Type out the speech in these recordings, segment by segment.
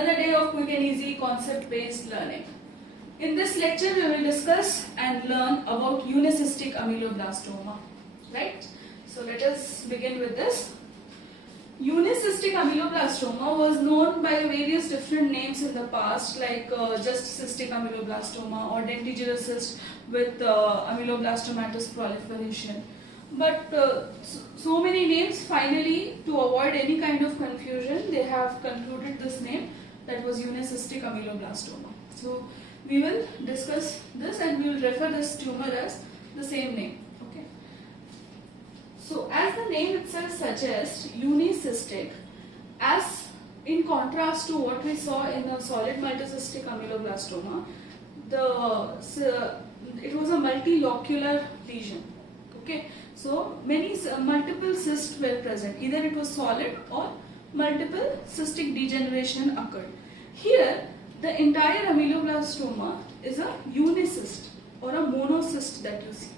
Another day of quick and easy concept-based learning. In this lecture, we will discuss and learn about unicystic ameloblastoma. Right? So let us begin with this. Unicystic ameloblastoma was known by various different names in the past, like just cystic ameloblastoma or dentigerous cyst with ameloblastomatous proliferation. But so many names, finally, to avoid any kind of confusion, they have concluded this name, that was unicystic ameloblastoma. So we will discuss this and we will refer this tumor as the same name. Okay. So as the name itself suggests, unicystic, as in contrast to what we saw in a solid multicystic ameloblastoma, it was a multilocular lesion. Okay. So multiple cysts were present. Either it was solid or multiple cystic degeneration occurred. Here, the entire ameloblastoma is a unicyst or a monocyst that you see.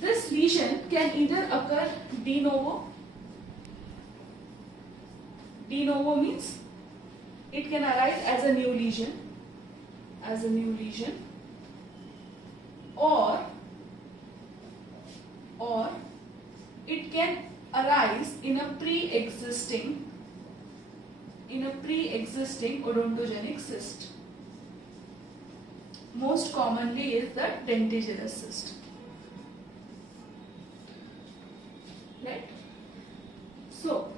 This lesion can either occur de novo. De novo means it can arise as a new lesion, or it can arise in a pre-existing odontogenic cyst. Most commonly is the dentigerous cyst. Right? So,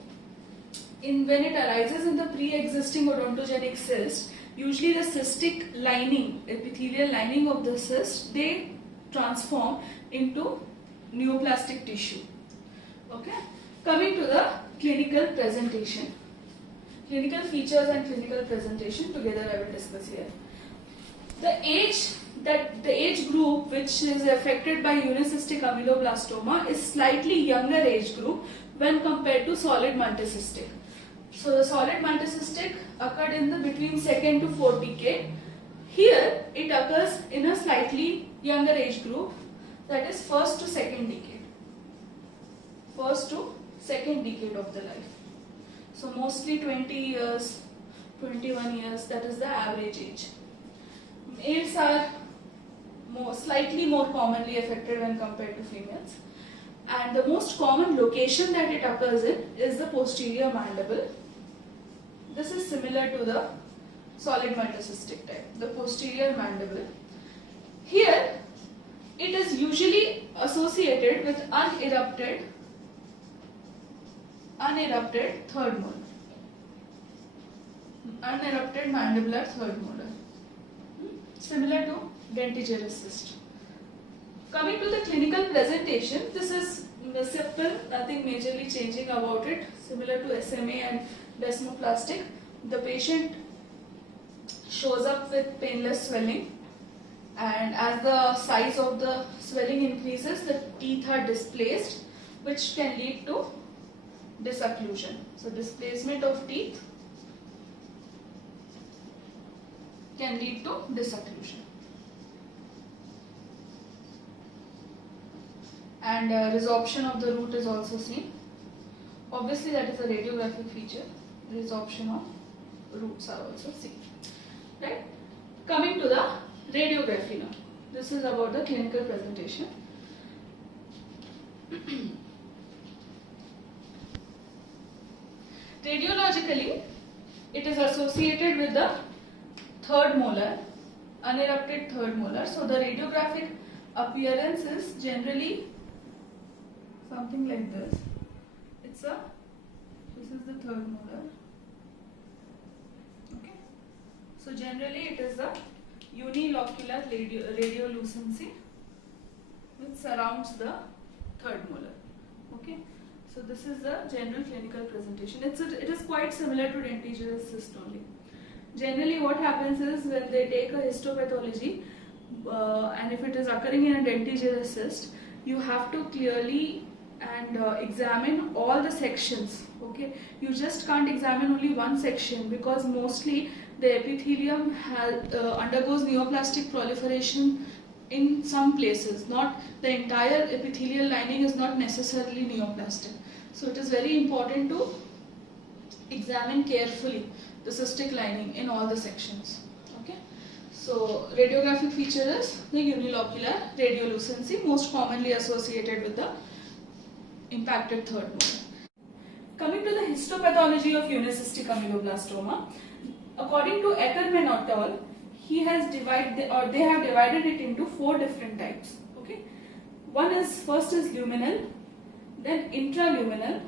when it arises in the pre-existing odontogenic cyst, usually the cystic lining, epithelial lining of the cyst, they transform into neoplastic tissue. Okay. Coming to the clinical presentation. Clinical features and clinical presentation together I will discuss here. The age group which is affected by unicystic ameloblastoma is slightly younger age group when compared to solid multicystic. So the solid multicystic occurred in the between 2nd to 4th decade. Here it occurs in a slightly younger age group, that is 1st to 2nd decade. 1st to 2nd decade of the life. So mostly 20 years, 21 years, that is the average age. Males are slightly more commonly affected when compared to females. And the most common location that it occurs in is the posterior mandible. This is similar to the solid multicystic type, the posterior mandible. Here, it is usually associated with unerupted third molar, unerupted mandibular third molar, similar to dentigerous cyst. Coming to the clinical presentation, this is simple, nothing majorly changing about it, similar to SMA and desmoplastic. The patient shows up with painless swelling, and as the size of the swelling increases, the teeth are displaced, which can lead to disocclusion. So displacement of teeth can lead to disocclusion. And resorption of the root is also seen. Obviously that is a radiographic feature. Resorption of roots are also seen. Right? Coming to the radiography now. This is about the clinical presentation. Radiologically, it is associated with the third molar, unerupted third molar. So the radiographic appearance is generally something like this. This is the third molar. Okay. So generally it is a unilocular radiolucency which surrounds the third molar. Okay. So this is the general clinical presentation. It is quite similar to dentigerous cyst only. Generally what happens is when they take a histopathology and if it is occurring in a dentigerous cyst, you have to clearly and examine all the sections. Okay, you just can't examine only one section because mostly the epithelium undergoes neoplastic proliferation in some places. Not the entire epithelial lining is not necessarily neoplastic. So it is very important to examine carefully the cystic lining in all the sections. Okay. So radiographic feature is the unilocular radiolucency, most commonly associated with the impacted third mole. Coming to the histopathology of unicystic ameloblastoma, according to Eckermann et al., they have divided it into 4 different types. Okay, first is luminal, then intraluminal,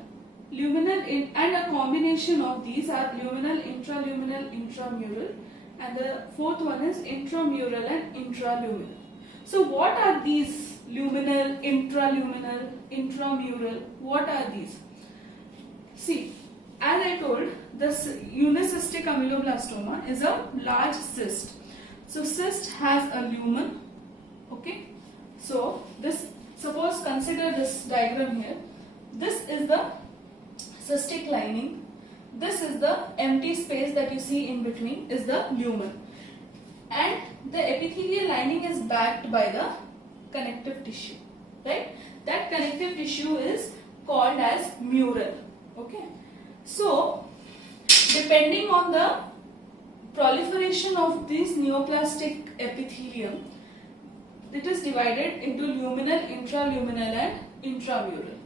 luminal and a combination of these are luminal, intraluminal, intramural, and the fourth one is intramural and intraluminal. So what are these luminal, intraluminal, intramural? What are these? See, as I told, this unicystic ameloblastoma is a large cyst. So cyst has a lumen. Okay. So suppose consider this diagram here. This is the cystic lining. This is the empty space that you see in between is the lumen. And the epithelial lining is backed by the connective tissue. Right? That connective tissue is called as mural. Okay. So depending on the proliferation of this neoplastic epithelium, it is divided into luminal, intraluminal and intramural.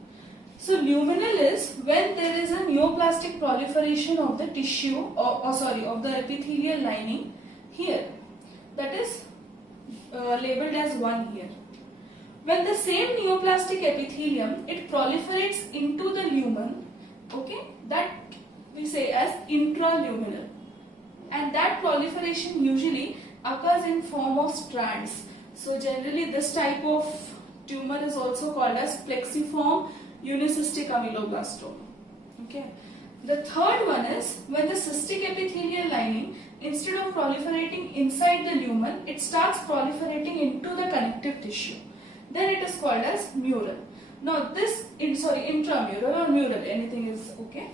So luminal is when there is a neoplastic proliferation of the tissue of the epithelial lining here, that is labeled as 1 here. When the same neoplastic epithelium, it proliferates into the lumen, okay, that we say as intraluminal, and that proliferation usually occurs in form of strands. So generally this type of tumor is also called as plexiform unicystic ameloblastoma. Okay. The third one is when the cystic epithelial lining, instead of proliferating inside the lumen, it starts proliferating into the connective tissue. Then it is called as mural. Now intramural or mural, anything is okay.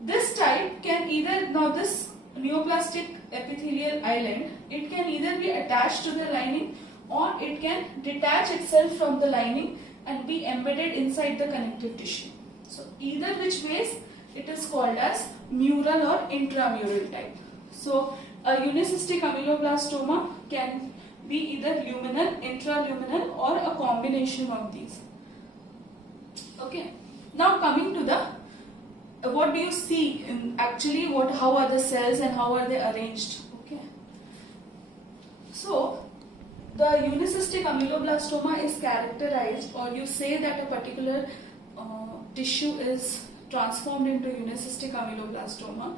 This type can either, this neoplastic epithelial island, it can either be attached to the lining or it can detach itself from the lining and be embedded inside the connective tissue. So either which ways, it is called as mural or intramural type. So a unicystic ameloblastoma can be either luminal, intraluminal or a combination of these. Okay. Now coming to the what do you see in actually how are the cells and how are they arranged? Okay. So the unicystic ameloblastoma is characterized, or you say that a particular tissue is transformed into unicystic ameloblastoma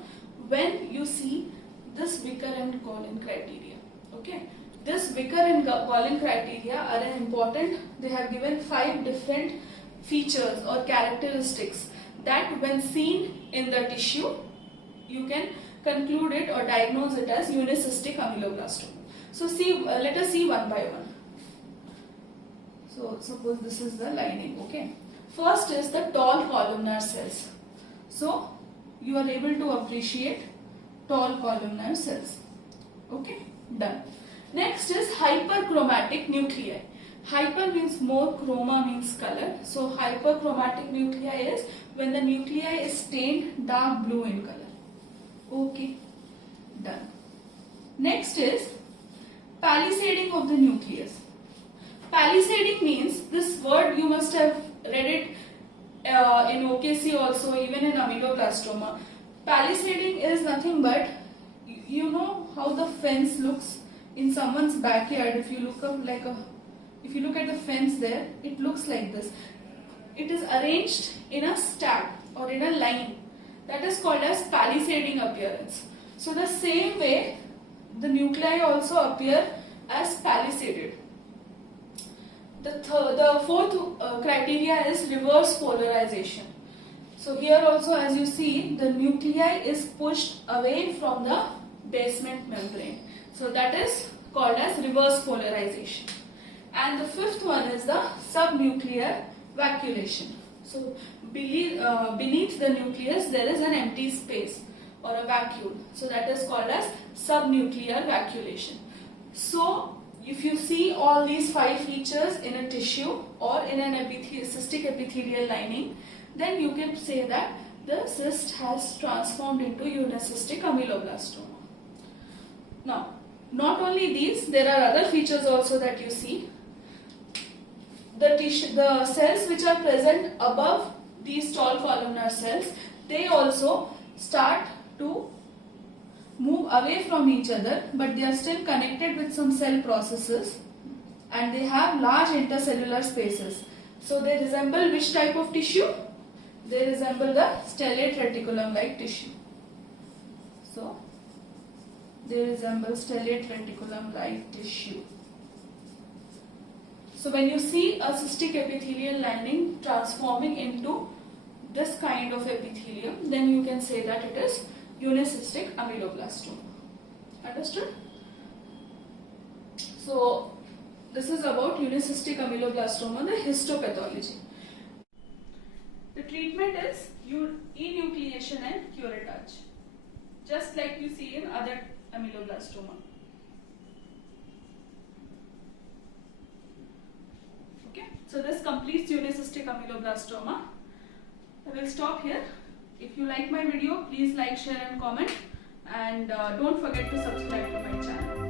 when you see this Wicker and Collin criteria. Okay. This Wicker and Collin criteria are important. They have given 5 different features or characteristics that when seen in the tissue, you can conclude it or diagnose it as unicystic ameloblastoma. So let us see one by one. So suppose this is the lining. Okay. First is the tall columnar cells. So you are able to appreciate tall columnar cells. Okay. Done. Next is hyperchromatic nuclei. Hyper means more, chroma means color. So hyperchromatic nuclei is when the nuclei is stained dark blue in color. Okay. Done. Next is palisading of the nucleus. Palisading means, this word you must have read it in OKC also, even in ameloblastoma. Palisading is nothing but, you know how the fence looks in someone's backyard. If you look at the fence there, it looks like this. It is arranged in a stack or in a line. That is called as palisading appearance. So the same way, the nuclei also appear as palisaded. The fourth criteria is reverse polarization. So here also, as you see, the nuclei is pushed away from the basement membrane. So that is called as reverse polarization. And the fifth one is the subnuclear vacuolation. So beneath the nucleus there is an empty space or a vacuole. So that is called as subnuclear vacuolation. So if you see all these 5 features in a tissue or in an cystic epithelial lining, then you can say that the cyst has transformed into unicystic ameloblastoma. Now, not only these, there are other features also that you see. The cells which are present above these tall columnar cells, they also start to move away from each other, but they are still connected with some cell processes, and they have large intercellular spaces. So they resemble which type of tissue? They resemble the stellate reticulum like tissue. So they resemble stellate reticulum like tissue. So when you see a cystic epithelial lining transforming into this kind of epithelium, then you can say that it is unicystic ameloblastoma. Understood? So this is about unicystic ameloblastoma, the histopathology. The treatment is enucleation and curettage, just like you see in other ameloblastoma. Okay, so this completes unicystic ameloblastoma. I will stop here. If you like my video, please like, share and comment, and don't forget to subscribe to my channel.